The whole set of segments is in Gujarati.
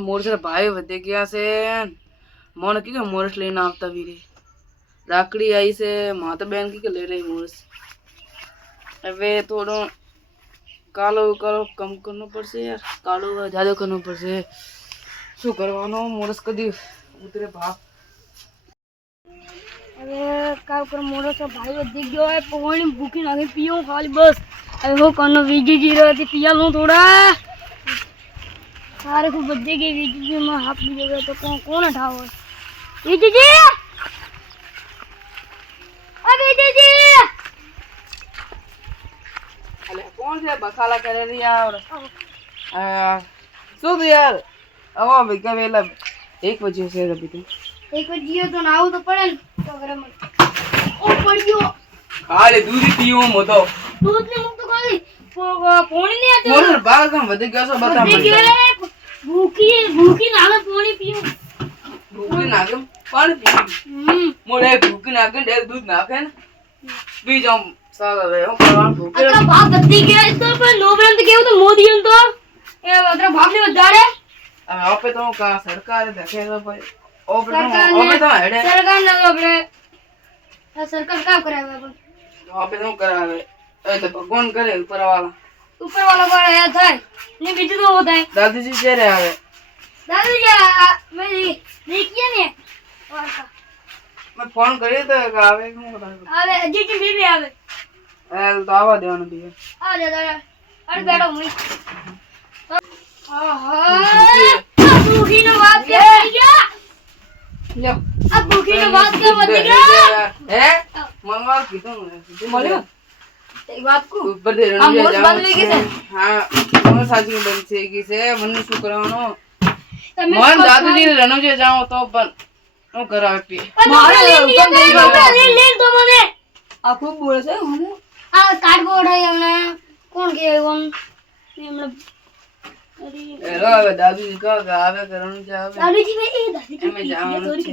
मोर से भाई वधे गया से मोन की मोरस लेना आवता भी रे राकड़ी आई से माता बहन की ले रही मोरस હવે થોડો કાલો કાલો કમ કરવો પડશે યાર કાળો જાદો કરવો પડશે શું કરવાનો મોરસ કદી ઉતરે ભાવ હવે કાવ કર મોરો તો ભાઈ વધી ગયો હે પાણી ભૂખી નાખી પીઓ ખાલી બસ હવે હો કનો વીજી જીરો હતી પિયા લઉં થોડા સારે ખૂબ વધી ગઈ વીજી માં હાફ બીજો ગયો તો કોણ ઠાવો વીજી અ વીજી અલે કોણ છે બખાલા કરે રે યાર શું યાર આવો ભીકા વેલા 1 બજે છે અભી તો 1 બજે તો નાવું તો પડે ને તો ગરમ ઓ પડ્યો ખાલી દૂધ પીઓ મોતો દૂધ ને મુક્ત ખાલી પાણી નહીં આતો મોર બાર કામ વધી ગયો છો બતા મને ભૂખી નામે પાણી પીઓ ભૂખી નાગે પાણી પીઓ મોરે ભૂખી નાગે ને દૂધ નાખે ને પી જાઉં સાલા રે હું કરવાનું ભૂખી આ બાપ બધી ગયા તો પણ નોબરન તો કેવું તો મોદી તો એ અત્ર બાપ ને વધારે હવે આપે તો કા સરકારે દેખે તો ભાઈ ઓપે તો હેડે સરકાર ના આપણે આ સરકાર કામ કરાવે આપે તો કરાવે એ તો ભગવાન કરે ઉપર વાળા કરે એ થાય ને બીજું તો થાય દાદીજી ચેરે આવે દાદીજી મેં દેખીએ ને મેં ફોન કર્યો તો કે આવે શું કરાવે આવે જીજી બેબી આવે એ તો આવવા દેવાનું બીજું આ દે દાદા અરે બેઠો હું આહા ભૂખીનો વાત કે વધી ગયા લ્યો આ ભૂખીનો વાત કે વધી ગયા હે મનવા કીધું ને મળ્યો એ વાત કો ઉપર દે આ મોસ બદલી ગઈ છે હા મોસ સાચી બની છે કે છે મને શું કરવાનો તમે મન દાદુજી રણોજે જાઓ તો પણ હું કરાવે પી મારે લે તો મને આ ખૂબ બોલે છે હું આ કાર્ડબોર્ડ હે હમણાં કોણ કે ઓમ હમણાં એલો હવે દાદુજી કહો કે આવે રણોજે આવે દાદુજી ભાઈ એ દાદુજી અમે જવાનું છે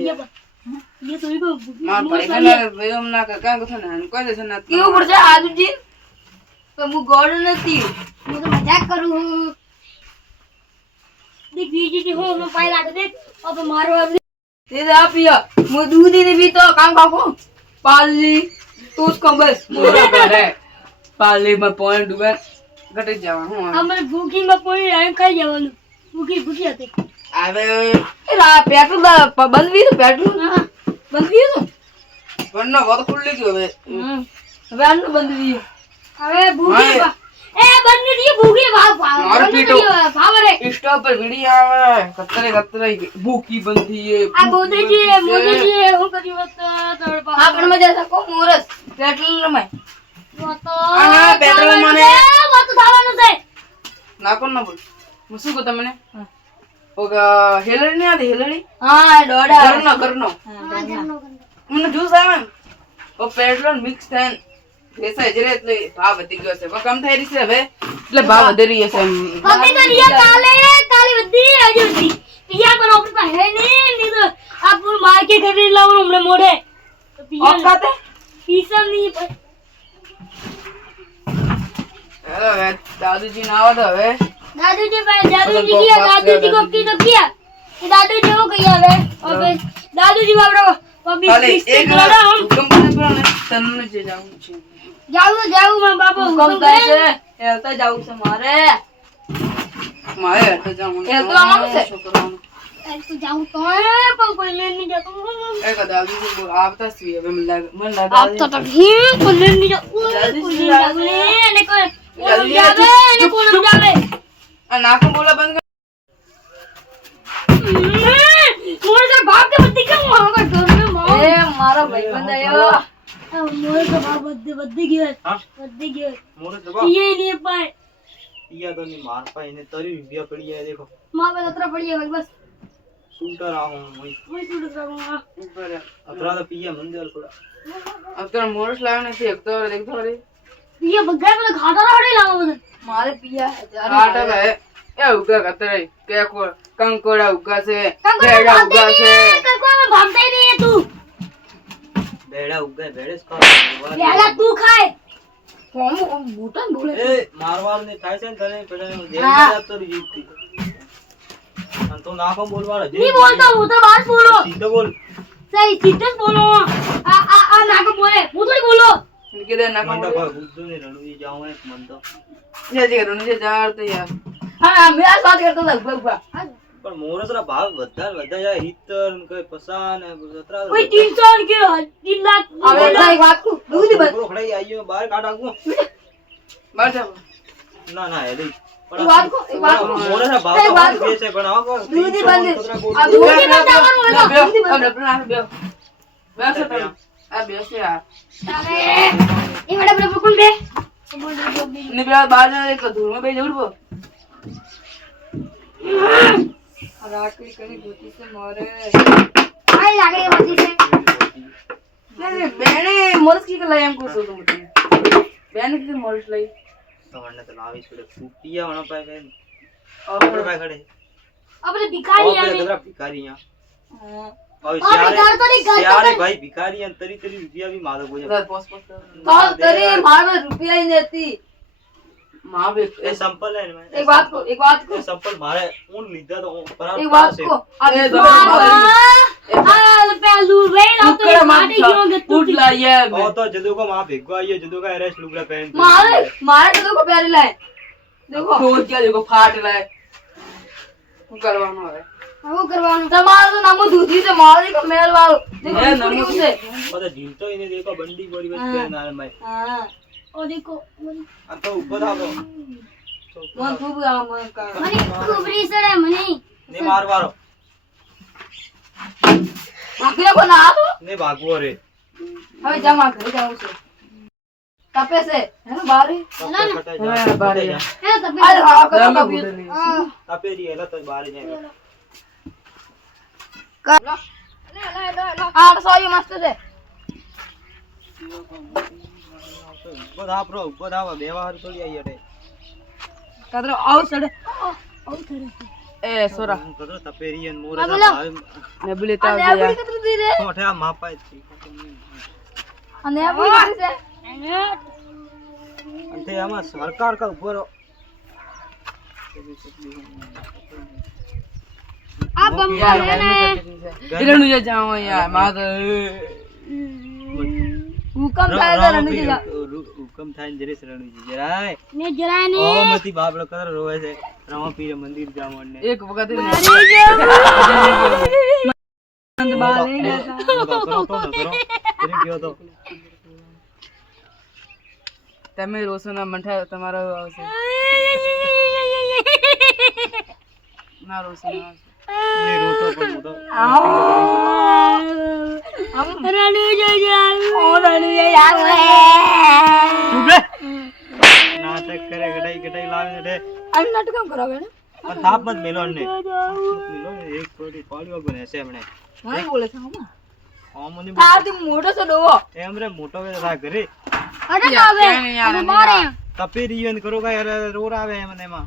ये थोड़ी को માર ભાઈ કને વેમ ના કાકા કો છે ને કોઈ છે ને કેવું પડશે દાદુજી તો હું ગોડ નથી હું તો મજાક કરું દેખ બીજી હો મે પાઈ લાગે દેખ अब मारो તે આ પિયા હું દૂધ ને પીતો કામ કાકો પાલી તું જ કબસ મોરા કરે પાલી માં પોઈન્ટ ડૂબે ઘટી જવા હું અમે ભૂખી માં પડી આમ ખાઈ જવાનું ભૂખી હતી આવે એલા પેટ્રોલ બંધવી તો પેટ્રોલ હા બંધવી તો બંનો વર ખુલ્લી ગયો હવે હવે આનું બંધવી હવે ભૂખી એ બંને દી ભૂખી માર પીટો ભાવરે સ્ટોપ પર વિડિયો આવે કતરે ભૂખી બંધી એ આ મોદીજી હું કર્યું હોત તડપા આપણ મજા સકો મોરસ પેટ્રોલ રમાય તો આ પેટ્રોલ મને વાત થવાનું છે નાકો ન બોલ હું શું કહું તમને ઓગા હેલડી ને આધી હેલડી હા દોડા કરનો મને જ્યુસ આવે ને ઓ પેટ્રોલ મિક્સ થાય પૈસા જરે એટલે ભાવ વધી ગયો છે કમ થઈ રહી છે હવે એટલે ભાવ વધી રહી છે કમી તો રિયા કાલે વધી આજે વધી પિયા પણ ઓપર પર હે ની તો આ પૂર માર્કેટ કરી લાવવાનું હમણે મોઢે તો પિયા ઓકાતે પીસા ની હવે દાદુજી ના આવે તો હવે દાદુજી કિયા દાદુજી को की तो किया ये दादूजी को किया હવે દાદુજી બાબરો પબ્લિક એક હુકમ કરે ને તને જે જાવું છે જાવું માં બાબા હુકમ કરે છે એ તો જાવું છે મારે તો જાવું એ તો આમ છે એ તો જાવું તો પણ કોઈ લેન નહીં જતો એક દાદુજી આવતા સી હવે મને લાગે આપતા તો હી કોઈ લેન નહીં જતો દાદુજી જાવે અને કોઈ જાવે અને કોણ જાવે આ નાકો બોલા બંધ મોર તો બાપ કે બધી કેમ મારા ઘર મે માર એ મારો ભાઈબંધ આયો મોર તો બાપ બધી ગયો બધી ગયો मोरे दबा ये नहीं पाए पिया तो नहीं मार पाए ने तरी बिया पड़ी है देखो मां पे अतरा पड़ी है बस शूटर आ हूं मैं टूट रहा ઉપર अतरा तो पिया मंदिर थोड़ा અત્યારે મોરસ લાવ્યો નથી એક તો દેખતો રે ये बग्गा पे घाटा रोड़ी लाओ बस મારે પિયા આટા ભાઈ એ ઉગા કતરે કે કો કંકોડા ઉગા છે ભેડા ઉગા છે कंको में भागता ही नहीं है तू बेड़ा उगे बेड़े का पहला तू खाए કોમ બૂટન બોલે ए मारवार ने खाए से तने पेड़े में जेल में जातो रही जीती અને તું નાખો બોલવાનો नहीं बोलता हूँ तो बात बोलो સીધો બોલ सही सीधे बोलो आ नाको बोले वो थोड़ी बोलो इनके दे ना મન તો को કોઈ બુદ્ધુ ને રણુજી જાઉં એક મન તો ये जी करो मुझे जार तो यार हां मैं बात करता था बब्बा પણ મોરસના ભાવ બધા જાય હિતર ને કોઈ પસા ને સતરા कोई 300 के 3 लाख अब एक बात को दूध बन ખડાઈ આયો બહાર કાઢ આગું बाहर जा ના ના એ દઈ एक बात को મોરસના ભાવ તો વાત કે છે પણ આવો दूध बंद अब दूध ही बंद करवानो है दूध बंद अब ना बेओ बेओ से अब बेओ से यार अरे ये बड़ा पकड़ दे ने बेओ बाहर जा एक धूल में बैठ उड़बो राखी कनी गोती से मारे आई लागे ये बच्ची से नहीं बेने मोरस की कलाई हमको सो तुम बेने की मोरस लाई તમને તો લાવી છોડે ફૂટિયા વણા પાય બેન और ઓપર પાય ખડે अपने भिखारी ઓપર है કદરા ભિખારીયા હવે और घर तो नहीं घर ત્યારે ભાઈ ભિખારીયા તરી તરી રૂપિયા બી મારો બોલે घर पोस पोस तो तेरी मार में रुपया ही नहीं देती मां भी એ સંપલ હે ને एक बात को એ સંપલ મારે ઊન લીધા તો પરાર एक बात को अब ये पहलू वे ना तो टुकड़ा माटी क्यों मार टूट लाइए ઓ તો જદુ કો માં ભેગવા આયો જદુ કા એરેસ લુગડા પહેન मारे मारे तो देखो प्यारी लाए देखो टूट क्या देखो फाट लाए वो करवाना है वो करवानो तुम्हारा तो नाम दूधी से मारे को मेल वालो देखो नमो से બધા જીવતો એને દેખો બંડી બોડી બસ કે ના ભાઈ हां और देखो આ તો ઉપર આવો मन खूब आम का मनी कुबरी सड़े मनी ને મારવારો आखिर को ना तो ને ભાગવો રે હવે જમા કરી જાઉં છું તપે છે હે ને બારી ના હા, બારે જા. है तब અરે હા કરો જમા કબીર हां તપેરી એલા તો બહાર જાય આ સોય મસ્ત છે ઉપર આપરો ઉપર આવા બેવા હાર તોડી આઈ રે કદરો આવ સડે એ સોરા હું કદરો તપેરી અને મોર બોલો. ને બોલેતા આવજે યાર कितनी दी रे ઠોઠે આ માપાય છે અને આ બોલી છે અંતે આમાં સરકાર કા ઉપર आप बम है ना इरनु जे जाओ यार मार हुकम થાય તો રણજી જા હુકમ થાય ને જરેસ રણજી જરાય ने जराए ઓ नहीं મતી બાપડો કદર રોવે છે રામાપીર મંદિર જામણ ને એક વખત તો ગયો તો તમે રોશના મંઠા તમારો આવશે ના રોશના ને રોતો પણ મોટો रणू जो जाओ ઓ રણુ યાર ચૂપ રે નાટક કરે ગડાઈ લાવે રે અન નાટક કેમ કરો બેન પણ થાપ મત મેલો ને મેલો ને એક કોડી પાડ્યો બને છે હમણે હા બોલે છે હમ ઓમની તારથી મોટો છે ડોવો એમ રે મોટો વે રા ઘરે अरे बाबे यार हम मारे हैं તપેરી યન કરો કા યાર રોર આવે એમ ને માં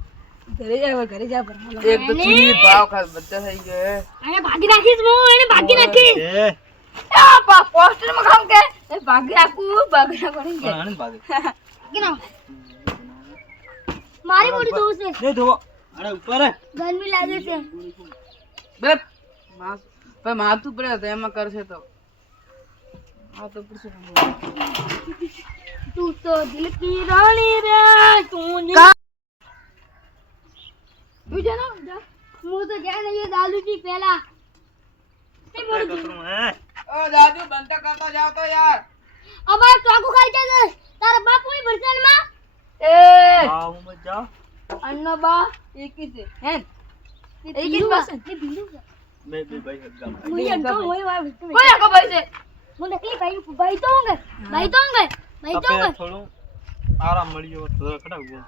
ઘરે જા પર એક તો ચીની ભાવ ખાસ બચ્ચા થઈ ગયો अरे भागी राखीस वो अरे भागी राखी એ આ પા પોસ્ટર માં કામ કે એ ભાગી રાખું ભાગી રાખું પણ આનંદ ભાગે कि ना मारी मोटी दोस्त है દે ધો અરે ઉપર હે गर्मी लागे से બે માસ પર માથું પડે તો એમાં કરશે તો આ તો પડશે तू तो दिल की रानी रे तू तू जाना जा मुंह तो क्या नहीं है दादू जी पहला ते बोल કતરું હે ઓ દાદુ બંધ કરતા જાવ તો યાર अब आ चाकू खाई जा तारा बाप कोई बर्तन में એ આ હું મત જા અન્નો બા એકી છે હે एक ही बस ये बिल्लू બે બે ભાઈ હગા मुझे अंकल वही वाला કોઈ ખબર છે मुझे नकली भाई तो होंगे भाई तो होंगे भाई तो होंगे થોડું આરામ મળ્યો તો ખડા ઉભો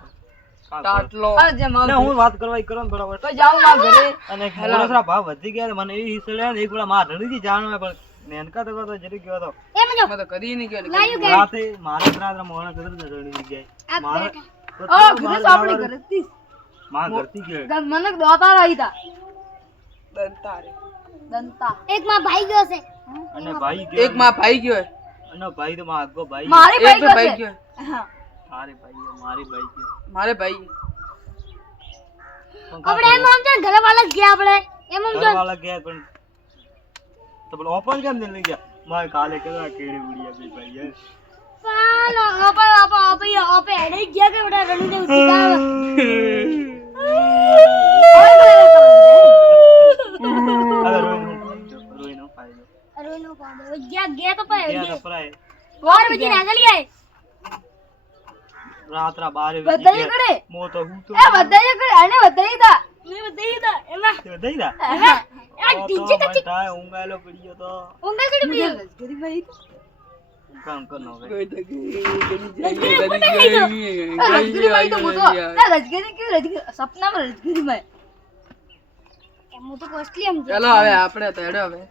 તાટલો અરે જે ને હું વાત કરવા ઈ કરો ને બરાબર તો જાવ ના ઘરે અને મોરસરા ભાવ વધી ગયા ને મને એ હિસ્સો લે ને એક વેળા માર રણીજી જાણો પણ નેનકા તો જરી ગયો તો ए मजो મેં તો કદી નહીં ગયો लायू के રાતે મારે ત્રાદરા મોહણા કદર રણીજી જાય आप મારે ઓ ઘરે સાપડી ઘરે તી માં ઘરથી ગયો મને દોતા રહી તા દંતારે દંતા एक मां भाई गयो से અને ભાઈ ગયો એક માં ભાઈ ગયો અને ભાઈ તો માં આગો ભાઈ મારે ભાઈ ગયો મારે ભાઈ ગયો મારે ભાઈ આપણે એમ આમ છે ઘરે વાળા જ ગયા આપણે એમ આમ જો વાળા ગયા પણ તો બોલ ઓપન કેમ નહીં ગયા મારે કાલે કેવા કેડી ઉડી આપી ભાઈ યાર પાલો આપે હેડે ગયા કે બડા રણું ને ઉતી ગાવ રોઈનો ફાયદો અરુનો પાડો ગયા તો પાય ગયા તો પરાય 4 બજે નાગલી આય રાત્રા 12 બધાય કરે મો તો હું તો એ બધાય કરે આને બધાય તા મે બધાય તા એમાં દઈરા આ ડીજે કચી ટાય ઊંઘાયલો પડ્યો તો ઊંઘે કડી પીયો ગરી ભાઈ કામ કરનો હવે રજગરી ભાઈ તો મોટો ના રજગરી કે રજગરી સપનામાં રજગરી ભાઈ એમ તો કોસ્ટલી એમ ચાલો હવે આપણે તો હેડો હવે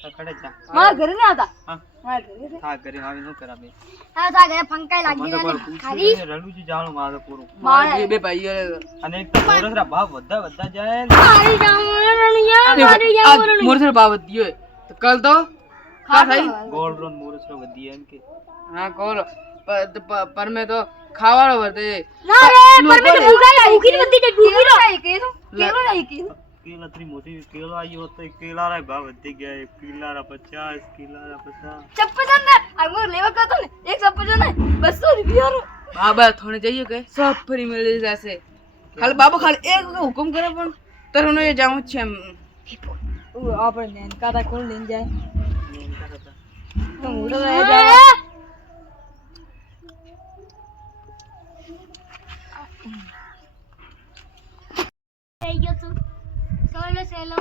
ખડે જા મારા ઘરે ના હતા હા મારા ઘરે થા કરી આવી નો કરા બે આ તા ઘરે ફંકાઈ લાગી ના ખારી રણુજી જાણો મારે પૂરું મારે બે ભાઈઓ અને એક તો મોરસરા ભાવ વધતા જાય ને મારી જામવાનું યાર મારી જામવાનું મોરસર ભાવ વધ્યો તો કલ તો કા થઈ ગોલ્ડ રોન મોરસરા વધી એમ કે હા કોલ પર મેં તો ખાવાનો વર્તે ના રે પર મે ભૂખા ભૂખી બધી તે ભૂખી રો કેલો કેલો નહીં કેલો કેલા ત્રી મોટી કેલા આયો તો કેલારા ભાવ વધી ગયા એક કિલારા 50 કિલારા 50 ચપ્પજન ને આ મોર લેવા કરતો ને એક ચપ્પજન ને 200 રૂપિયા રો બાબા થોડે જઈએ કે सब फ्री मिल जैसे खाली बाबा खाली एक हुकुम करे पण તરનો એ જાઉં છે એમ આપણે નેન કાતા કોણ લઈને જાય તો મોટો રહે જાય થઈ ગયો તું સેલો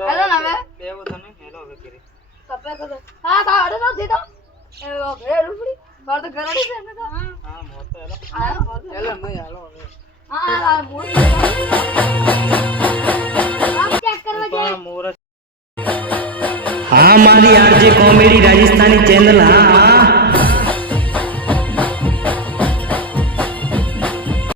હેલો હવે બેવો તને હેલો હવે કરી કપે કપે હા તા અડે નો દીધો એ ઘરે રૂપડી બાર તો ઘરે છે ને તો હા મોટો હેલો હેલો નહીં હાલો હવે હા મોર આપ ચેક કરવા પણ મોરસ हाँ हमारी आरजे कॉमेडी राजस्थानी चैनल हाँ